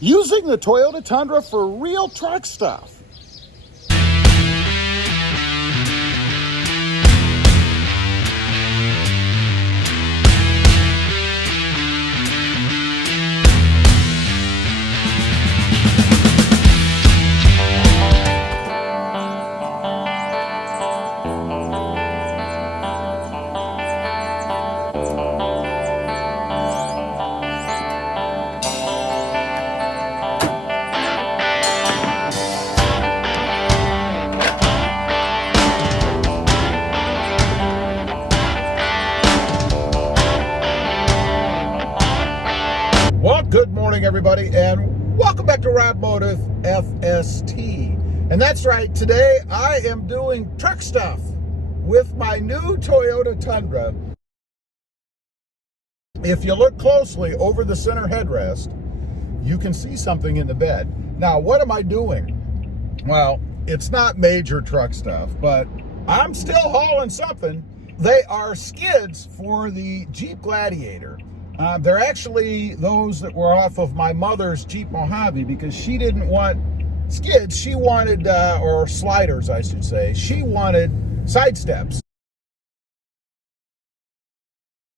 using the Toyota Tundra for real truck stuff. Well, good morning, everybody, and welcome back to Rob Motive FST. And that's right, today I am doing truck stuff with my new Toyota Tundra. If you look closely over the center headrest, you can see something in the bed. Now, what am I doing? Well, it's not major truck stuff, but I'm still hauling something. They are skids for the Jeep Gladiator. They're actually those that were off of my mother's Jeep Mojave because she didn't want skids. She wanted, or sliders, I should say. She wanted side steps.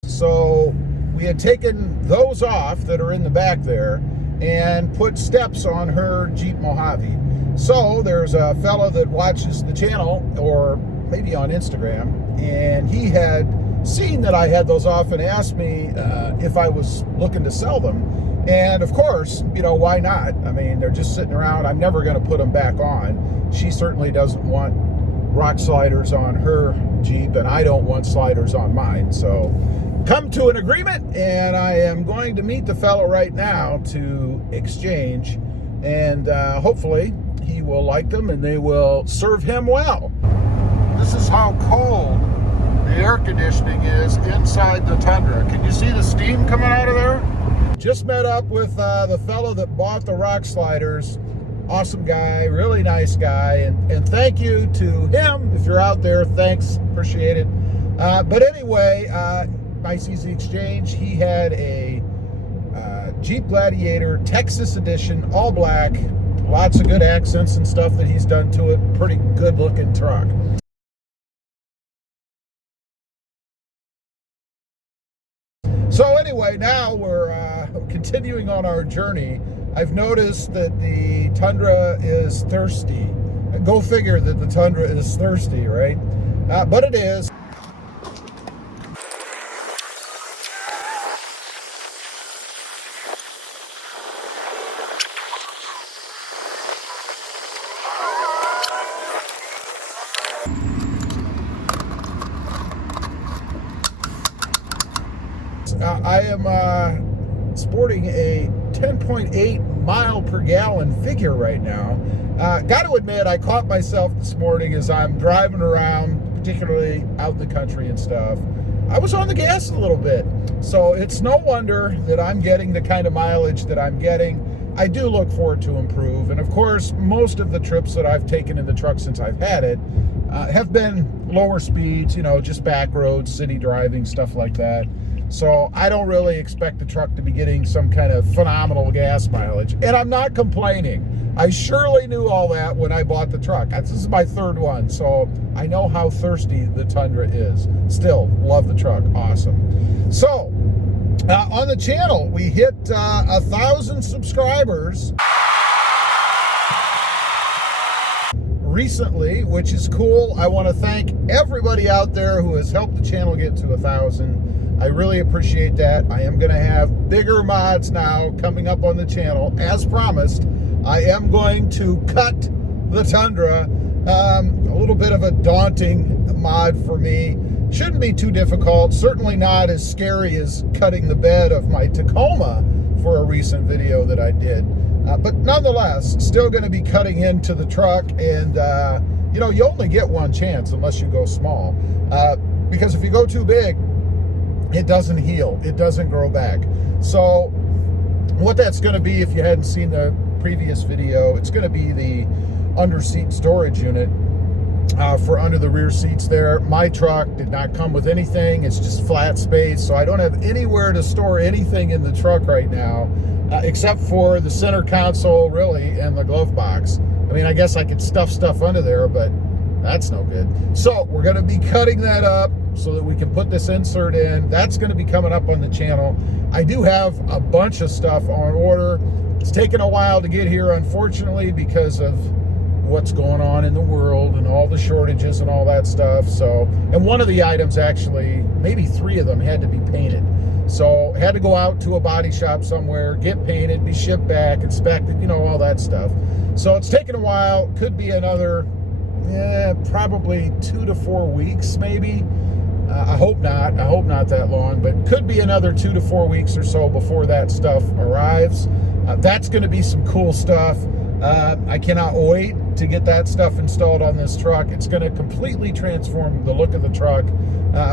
So we had taken those off that are in the back there and put steps on her Jeep Mojave. So there's a fella that watches the channel, or maybe on Instagram, and he had seen that I had those off and asked me if I was looking to sell them. And of course, you know, why not? I mean, they're just sitting around. I'm never going to put them back on. She certainly doesn't want rock sliders on her Jeep, and I don't want sliders on mine. So come to an agreement, and I am going to meet the fellow right now to exchange, and hopefully he will like them and they will serve him well. This is how cold the air conditioning is inside the Tundra. Can you see the steam coming out of there? Just met up with the fellow that bought the rock sliders. Awesome guy, really nice guy, and thank you to him. If you're out there, thanks, appreciate it. But anyway, nice easy exchange. He had a Jeep Gladiator Texas edition, all black, lots of good accents and stuff that he's done to it. Pretty good looking truck. So anyway, now we're continuing on our journey. I've noticed that the Tundra is thirsty. Go figure that the Tundra is thirsty, right? But it is. I am sporting a 10.8 mile per gallon figure right now. Got to admit, I caught myself this morning as I'm driving around, particularly out in the country and stuff. I was on the gas a little bit. So it's no wonder that I'm getting the kind of mileage that I'm getting. I do look forward to improve. And of course, most of the trips that I've taken in the truck since I've had it have been lower speeds, you know, just back roads, city driving, stuff like that. So I don't really expect the truck to be getting some kind of phenomenal gas mileage. And I'm not complaining. I surely knew all that when I bought the truck. This is my third one, so I know how thirsty the Tundra is. Still, love the truck. Awesome. So, on the channel, we hit 1,000 subscribers recently, which is cool. I want to thank everybody out there who has helped the channel get to 1,000. I really appreciate that. I am going to have bigger mods now coming up on the channel. As promised, I am going to cut the Tundra. A little bit of a daunting mod for me. Shouldn't be too difficult. Certainly not as scary as cutting the bed of my Tacoma for a recent video that I did. But nonetheless, still going to be cutting into the truck. And, you know, you only get one chance unless you go small. Because if you go too big, it doesn't heal. It doesn't grow back. So what that's going to be, if you hadn't seen the previous video, it's going to be the under-seat storage unit for under the rear seats there. My truck did not come with anything. It's just flat space, so I don't have anywhere to store anything in the truck right now. except for the center console, really, and the glove box. I mean, I guess I could stuff stuff under there, but that's no good. So we're going to be cutting that up so that we can put this insert in. That's going to be coming up on the channel. I do have a bunch of stuff on order. It's taken a while to get here, unfortunately, because of what's going on in the world and all the shortages and all that stuff. So, and one of the items, actually, maybe 3 of them, had to be painted. So had to go out to a body shop somewhere, get painted, be shipped back, inspected, you know, all that stuff. So it's taken a while. Could be another, probably 2 to 4 weeks, maybe. I hope not. I hope not that long, but could be another 2 to 4 weeks or so before that stuff arrives. That's going to be some cool stuff. I cannot wait to get that stuff installed on this truck. It's going to completely transform the look of the truck,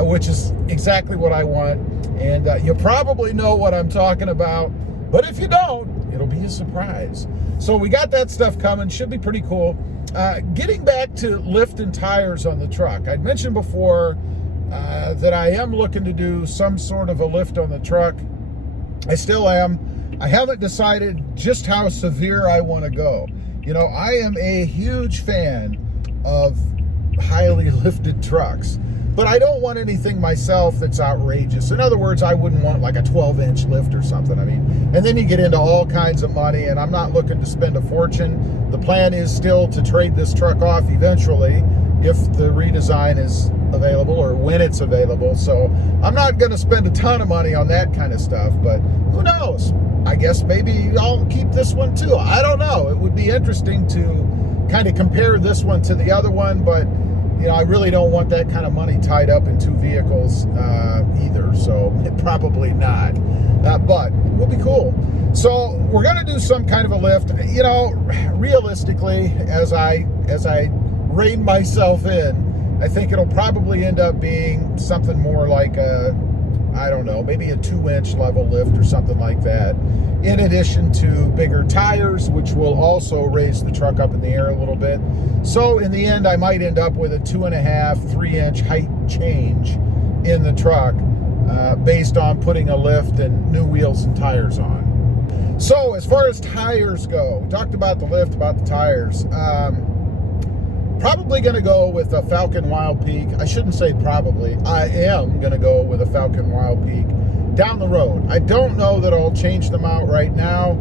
which is exactly what I want. And you probably know what I'm talking about, but if you don't, it'll be a surprise. So we got that stuff coming. Should be pretty cool. Getting back to lift and tires on the truck. I'd mentioned before that I am looking to do some sort of a lift on the truck. I still am. I haven't decided just how severe I want to go. You know, I am a huge fan of highly lifted trucks, but I don't want anything myself that's outrageous. In other words, I wouldn't want like a 12-inch lift or something. I mean, and then you get into all kinds of money, and I'm not looking to spend a fortune. The plan is still to trade this truck off eventually if the redesign is available or when it's available. So I'm not going to spend a ton of money on that kind of stuff, but who knows? I guess maybe I'll keep this one too. I don't know. It would be interesting to kind of compare this one to the other one, but you know, I really don't want that kind of money tied up in 2 vehicles either, so probably not. But it will be cool. So we're going to do some kind of a lift. You know, realistically, as I rein myself in, I think it'll probably end up being something more like a, I don't know, maybe a 2-inch level lift or something like that, in addition to bigger tires, which will also raise the truck up in the air a little bit. So in the end, I might end up with a 2.5, 3-inch height change in the truck based on putting a lift and new wheels and tires on. So as far as tires go, we talked about the lift, about the tires. Probably going to go with a Falcon Wild Peak. I shouldn't say probably. I am going to go with a Falcon Wild Peak down the road. I don't know that I'll change them out right now.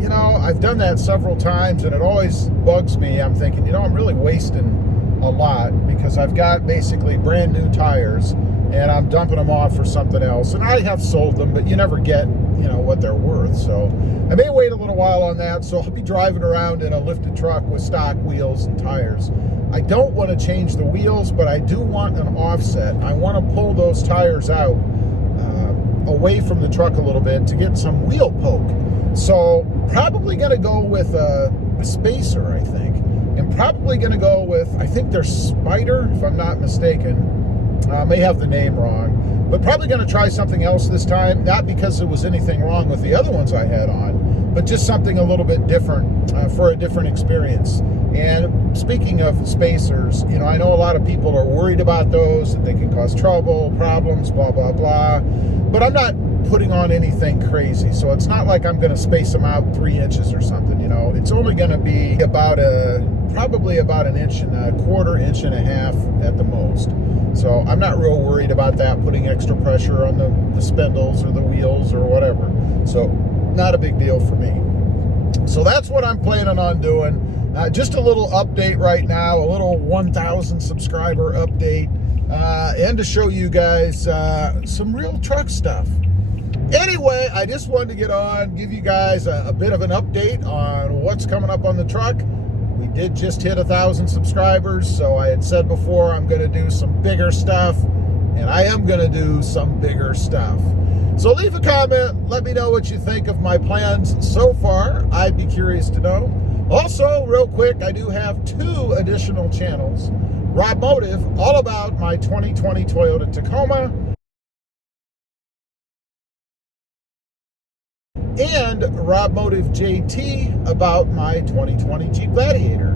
You know, I've done that several times, and it always bugs me. I'm thinking, you know, I'm really wasting a lot because I've got basically brand new tires, and I'm dumping them off for something else. And I have sold them, but you never get, you know, what they're worth. So I may wait a little while on that. So I'll be driving around in a lifted truck with stock wheels and tires. I don't want to change the wheels, but I do want an offset. I want to pull those tires out away from the truck a little bit to get some wheel poke. So probably going to go with a spacer, I think. And probably going to go with, I think they're Spider, if I'm not mistaken. I may have the name wrong, but probably going to try something else this time, not because there was anything wrong with the other ones I had on, but just something a little bit different for a different experience. And speaking of spacers, you know, I know a lot of people are worried about those, that they can cause trouble, problems, blah, blah, blah, but I'm not putting on anything crazy. So it's not like I'm going to space them out 3 inches or something, you know. It's only going to be about probably about 1.25 inches, 1.5 inches at the most. So I'm not real worried about that, putting extra pressure on the spindles or the wheels or whatever. So not a big deal for me. So that's what I'm planning on doing. Just a little update right now, a little 1,000 subscriber update, and to show you guys some real truck stuff. Anyway, I just wanted to get on, give you guys a bit of an update on what's coming up on the truck. We did just hit 1,000 subscribers, so I had said before I'm going to do some bigger stuff, and I am going to do some bigger stuff. So leave a comment, let me know what you think of my plans so far. I'd be curious to know. Also, real quick, I do have 2 additional channels. Rob Motive, all about my 2020 Toyota Tacoma, and Rob Motive JT, about my 2020 Jeep Gladiator.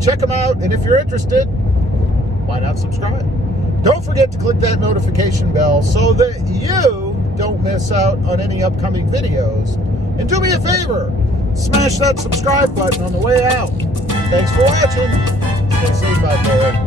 Check them out, and if you're interested, why not subscribe? Don't forget to click that notification bell so that you don't miss out on any upcoming videos. And do me a favor, smash that subscribe button on the way out. Thanks for watching. Stay safe out there.